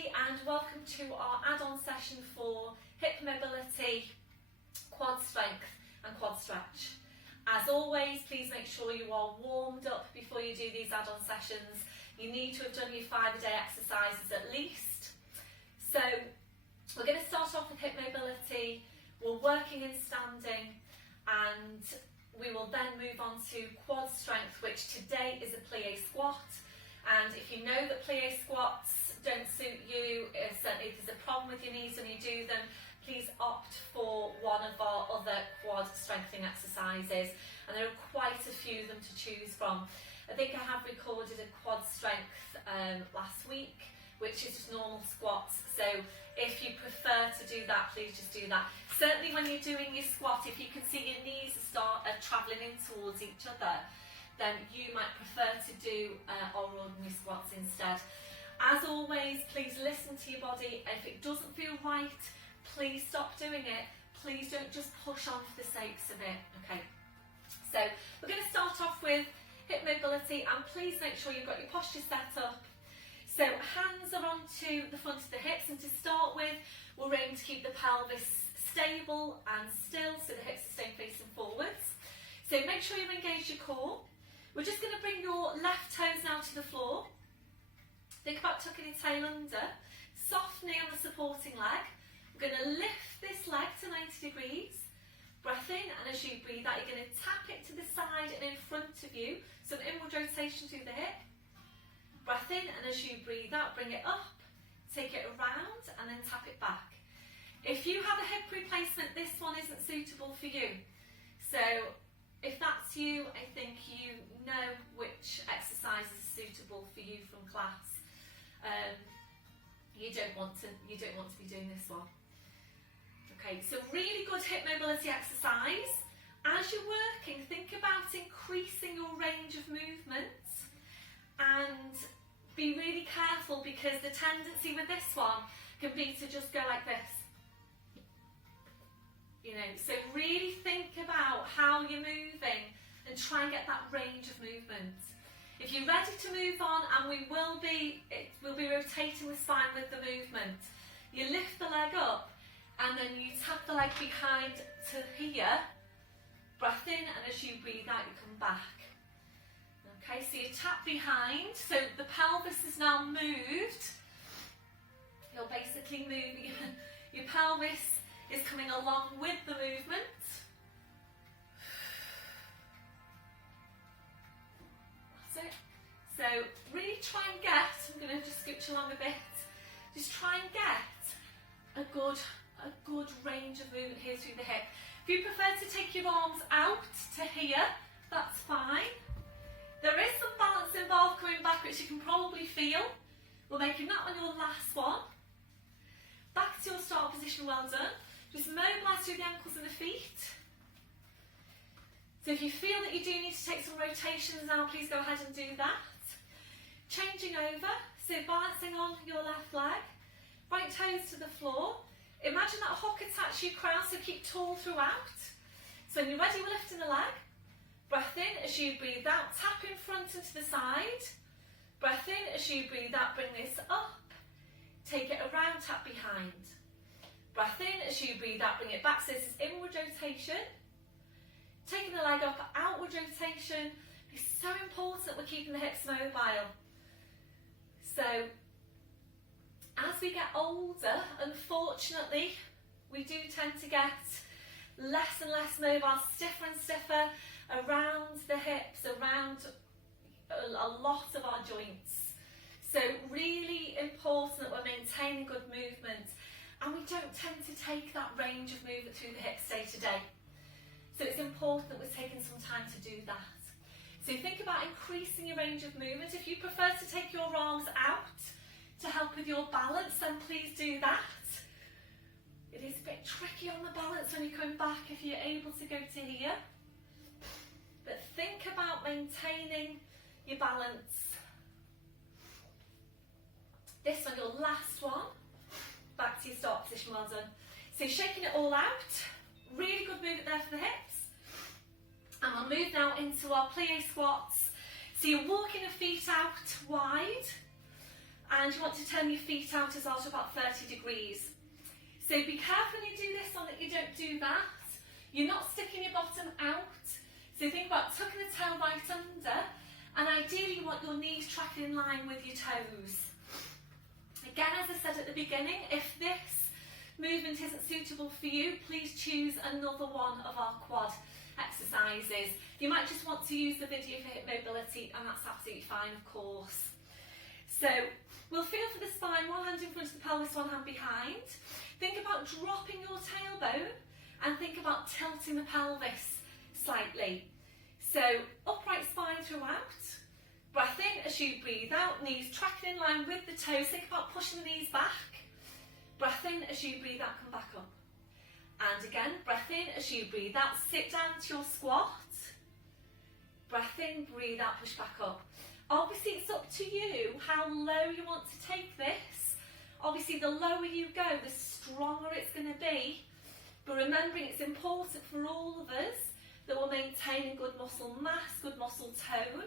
everybody, and welcome to our add-on session for hip mobility, quad strength and quad stretch. As always, please make sure you are warmed up before you do these add-on sessions. You need to have done your 5-a-day exercises at least. So we're going to start off with hip mobility. We're working in standing, and we will then move on to quad strength, which today is a plie squat. And if you know that plie squats don't suit you, certainly if there's a problem with your knees when you do them, please opt for one of our other quad strengthening exercises. And there are quite a few of them to choose from. I think I have recorded a quad strength last week, which is just normal squats. So if you prefer to do that, please just do that. Certainly when you're doing your squat, if you can see your knees start travelling in towards each other, then you might prefer to do our ordinary squats instead. As always, please listen to your body. If it doesn't feel right, please stop doing it. Please don't just push on for the sakes of it. Okay, so we're going to start off with hip mobility, and please make sure you've got your posture set up. So hands are onto the front of the hips, and to start with, we're aiming to keep the pelvis stable and still, so the hips are staying facing forwards. So make sure you've engaged your core. We're just going to bring your left toes now to the floor. Think about tucking your tail under. Soft knee on the supporting leg. We're going to lift this leg to 90 degrees. Breath in, and as you breathe out, you're going to tap it to the side and in front of you. Some inward rotation through the hip. Breath in, and as you breathe out, bring it up. Take it around and then tap it back. If you have a hip replacement, this one isn't suitable for you. So if that's you, I think you know which exercise is suitable for you from class. You don't want to be doing this one. Okay, so really good hip mobility exercise. As you're working, think about increasing your range of movement, and be really careful, because the tendency with this one can be to just go like this. You know, so really think about how you're moving and try and get that range of movement. If you're ready to move on, and we'll be rotating the spine with the movement, you lift the leg up and then you tap the leg behind to here, breath in, and as you breathe out, you come back. Okay, so you tap behind, so the pelvis is now moved. You're basically moving, your pelvis is coming along with the movement. That's it. So really try and get, I'm going to just scooch along a bit, just try and get a good range of movement here through the hip. If you prefer to take your arms out to here, that's fine. There is some balance involved coming back, which you can probably feel. We're making that one your last one. Back to your start position, well done. Just mobilise through the ankles and the feet. So if you feel that you do need to take some rotations now, please go ahead and do that. Changing over, so balancing on your left leg. Right toes to the floor. Imagine that hook attached to your crown, so keep tall throughout. So when you're ready, we're lifting the leg. Breath in, as you breathe out, tap in front and to the side. Breath in, as you breathe out, bring this up. Take it around, tap behind. Breath in, as you breathe out, bring it back. So this is inward rotation. Taking the leg up, outward rotation. It's so important that we're keeping the hips mobile. So as we get older, unfortunately, we do tend to get less and less mobile, stiffer and stiffer around the hips, around a lot of our joints. So really important that we're maintaining good movement, and we don't tend to take that range of movement through the hips day to day. So it's important that we're taking some time to do that. So think about increasing your range of movement. If you prefer to take your arms out to help with your balance, then please do that. It is a bit tricky on the balance when you're coming back if you're able to go to here. But think about maintaining your balance. This one, your last one. Back to your start position, well done. So shaking it all out. Really good movement there for the hips. And we'll move now into our plie squats. So you're walking the feet out wide, and you want to turn your feet out as well to about 30 degrees. So be careful when you do this one that you don't do that. You're not sticking your bottom out. So think about tucking the toe right under, and ideally you want your knees tracking in line with your toes. Again, as I said at the beginning, if this movement isn't suitable for you, please choose another one of our quad exercises. You might just want to use the video for hip mobility, and that's absolutely fine, of course. So we'll feel for the spine, one hand in front of the pelvis, one hand behind. Think about dropping your tailbone and think about tilting the pelvis slightly. So upright spine throughout. Breath in as you breathe out, knees tracking in line with the toes. Think about pushing the knees back. Breath in as you breathe out, come back up. And again, breath in as you breathe out, sit down to your squat. Breath in, breathe out, push back up. Obviously it's up to you how low you want to take this. Obviously the lower you go, the stronger it's going to be. But remembering it's important for all of us that we're maintaining good muscle mass, good muscle tone.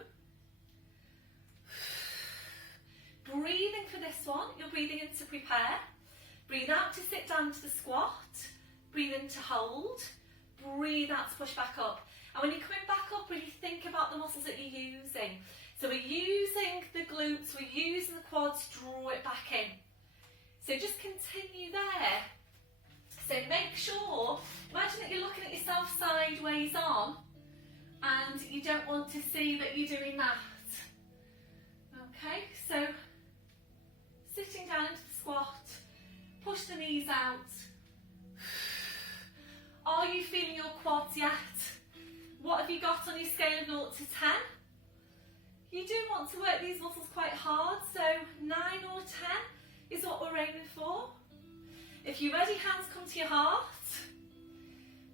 Breathing for this one, you're breathing in to prepare. Breathe out to sit down to the squat. Breathe in to hold. Breathe out to push back up. And when you're coming back up, really think about the muscles that you're using. So we're using the glutes, we're using the quads, draw it back in. So just continue there. So make sure, imagine that you're looking at yourself sideways on and you don't want to see that you're doing that. Okay, so sitting down into the squat, push the knees out. Are you feeling your quads yet? What have you got on your scale of 0 to 10? You do want to work these muscles quite hard, so 9 or 10 is what we're aiming for. If you're ready, hands come to your heart.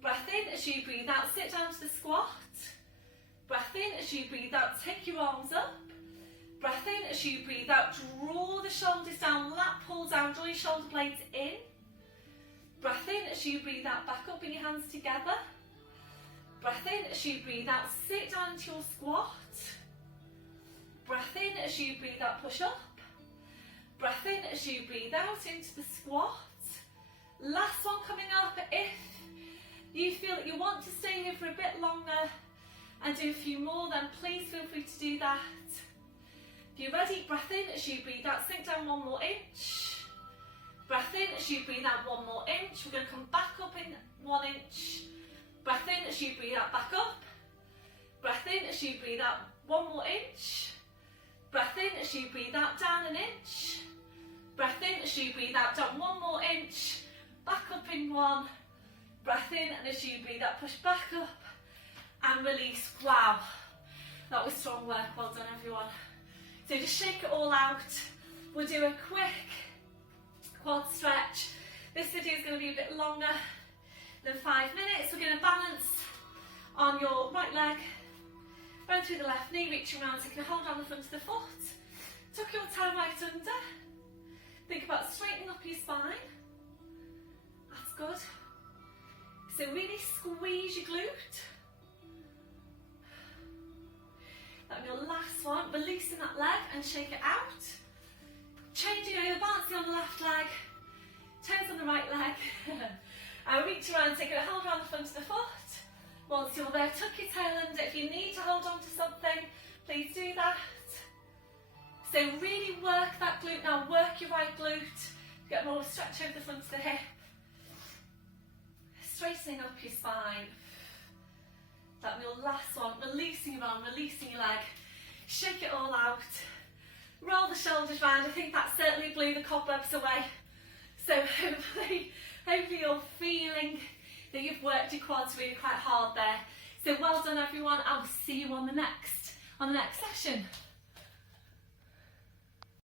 Breath in as you breathe out, sit down to the squat. Breath in as you breathe out, take your arms up. Breath in as you breathe out, draw the shoulders down, lat pull down, draw your shoulder blades in. Breath in as you breathe out, back up, bring your hands together. Breath in as you breathe out, sit down into your squat. Breath in as you breathe out, push up. Breath in as you breathe out into the squat. Last one coming up. If you feel that you want to stay here for a bit longer and do a few more, then please feel free to do that. If you're ready, breath in as you breathe out, sink down 1 more inch. Breath in as you breathe out, 1 more inch. We're going to come back up in 1 inch. Breath in as you breathe out, back up. Breath in as you breathe out, 1 more inch. Breath in as you breathe out, down 1 inch. Breath in as you breathe out, down 1 more inch. Back up in 1. Breath in, and as you breathe out, push back up and release. Wow, that was strong work. Well done, everyone. So just shake it all out. We'll do a quick quad stretch. This video is going to be a bit longer than 5 minutes. We're going to balance on your right leg, run through the left knee, reaching around, taking a hold on the front of the foot. Tuck your toe right under. Think about straightening up your spine. That's good. So really squeeze your glute. That'll be your last one. Releasing that leg and shake it out. Changing over, balancing on the left leg, toes on the right leg. And reach around, take a hold around the front of the foot. Once you're there, tuck your tail under. If you need to hold on to something, please do that. So really work that glute now. Work your right glute. Get more stretch over the front of the hip. Straightening up your spine. That'll be your last one. Releasing your arm, releasing your leg. Shake it all out. Roll the shoulders round. I think that certainly blew the cobwebs away. So hopefully you're feeling that you've worked your quads really quite hard there. So well done, everyone. I'll see you on the next session.